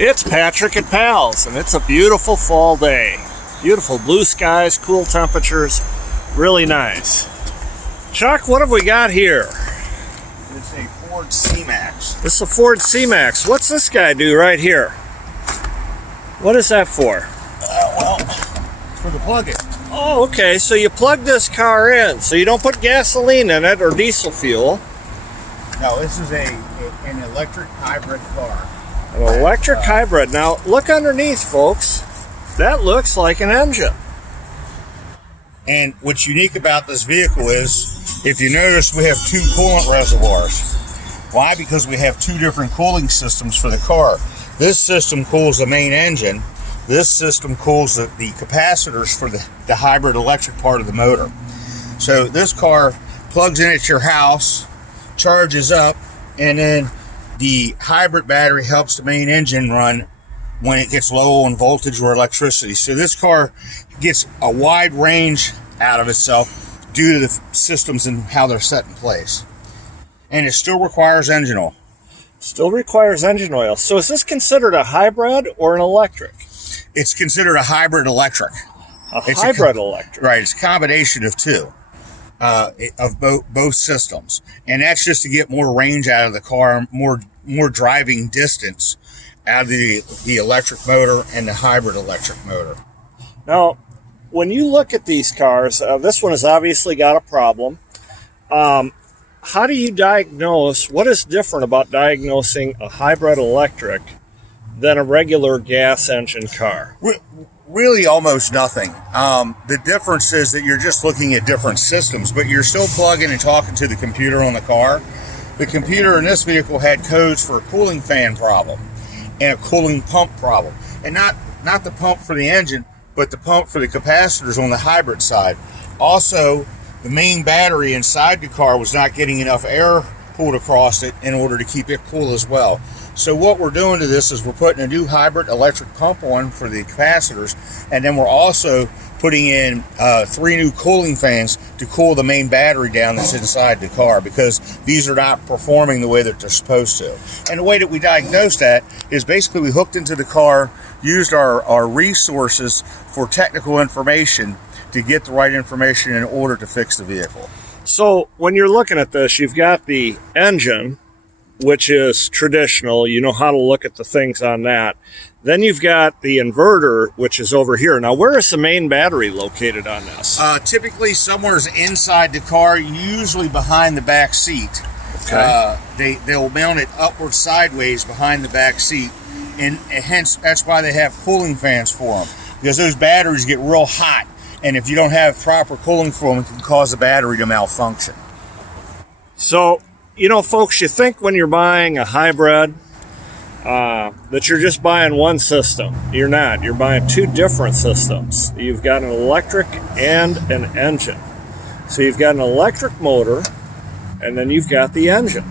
It's Patrick at Pals, and it's a beautiful fall day. Beautiful blue skies, cool temperatures, really nice. Chuck, what have we got here? It's a Ford C-Max. This is a Ford C-Max. What's this guy do right here? What is that for? Well, it's for the plug-in. Oh, okay, so you plug this car in, so you don't put gasoline in it or diesel fuel. No, this is an electric hybrid car. An electric hybrid. Now, look underneath, folks. That looks like an engine. And what's unique about this vehicle is, if you notice, we have two coolant reservoirs. Why? Because we have two different cooling systems for the car. This system cools the main engine. This system cools the capacitors for the hybrid electric part of the motor. So this car plugs in at your house, charges up, and then the hybrid battery helps the main engine run when it gets low on voltage or electricity. So this car gets a wide range out of itself due to the systems and how they're set in place. And it still requires engine oil. Still requires engine oil. So is this considered a hybrid or an electric? It's considered a hybrid electric. It's hybrid electric. Right, it's a combination of two. Of both systems, and that's just to get more range out of the car, more driving distance out of the electric motor and the hybrid electric motor. Now, when you look at these cars, this one has obviously got a problem. How do you diagnose? What is different about diagnosing a hybrid electric than a regular gas engine car? Really almost nothing. The difference is that you're just looking at different systems, but you're still plugging and talking to the computer on the car. The computer in this vehicle had codes for a cooling fan problem and a cooling pump problem. And not the pump for the engine, but the pump for the capacitors on the hybrid side. Also, the main battery inside the car was not getting enough air pulled across it in order to keep it cool as well. So what we're doing to this is we're putting a new hybrid electric pump on for the capacitors, and then we're also putting in 3 new cooling fans to cool the main battery down that's inside the car, because these are not performing the way that they're supposed to. And the way that we diagnosed that is basically we hooked into the car, used our resources for technical information to get the right information in order to fix the vehicle. So when you're looking at this, you've got the engine, which is traditional. You know how to look at the things on that. Then you've got the inverter, which is over here. Now, where is the main battery located on this? Typically somewhere's inside the car, usually behind the back seat. Okay. They'll mount it upward sideways behind the back seat, and hence that's why they have cooling fans for them, because those batteries get real hot, and if you don't have proper cooling for them, it can cause the battery to malfunction. So, you know, folks, you think when you're buying a hybrid that you're just buying one system. You're not. You're buying two different systems. You've got an electric and an engine. So you've got an electric motor, and then you've got the engine.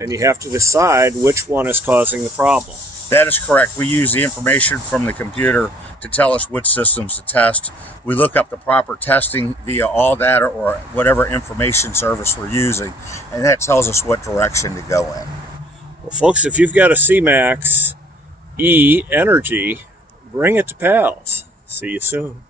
And you have to decide which one is causing the problem. That is correct. We use the information from the computer to tell us which systems to test. We look up the proper testing via ALLDATA or whatever information service we're using, and that tells us what direction to go in. Well, folks, if you've got a C-Max E Energy, bring it to Pals. See you soon.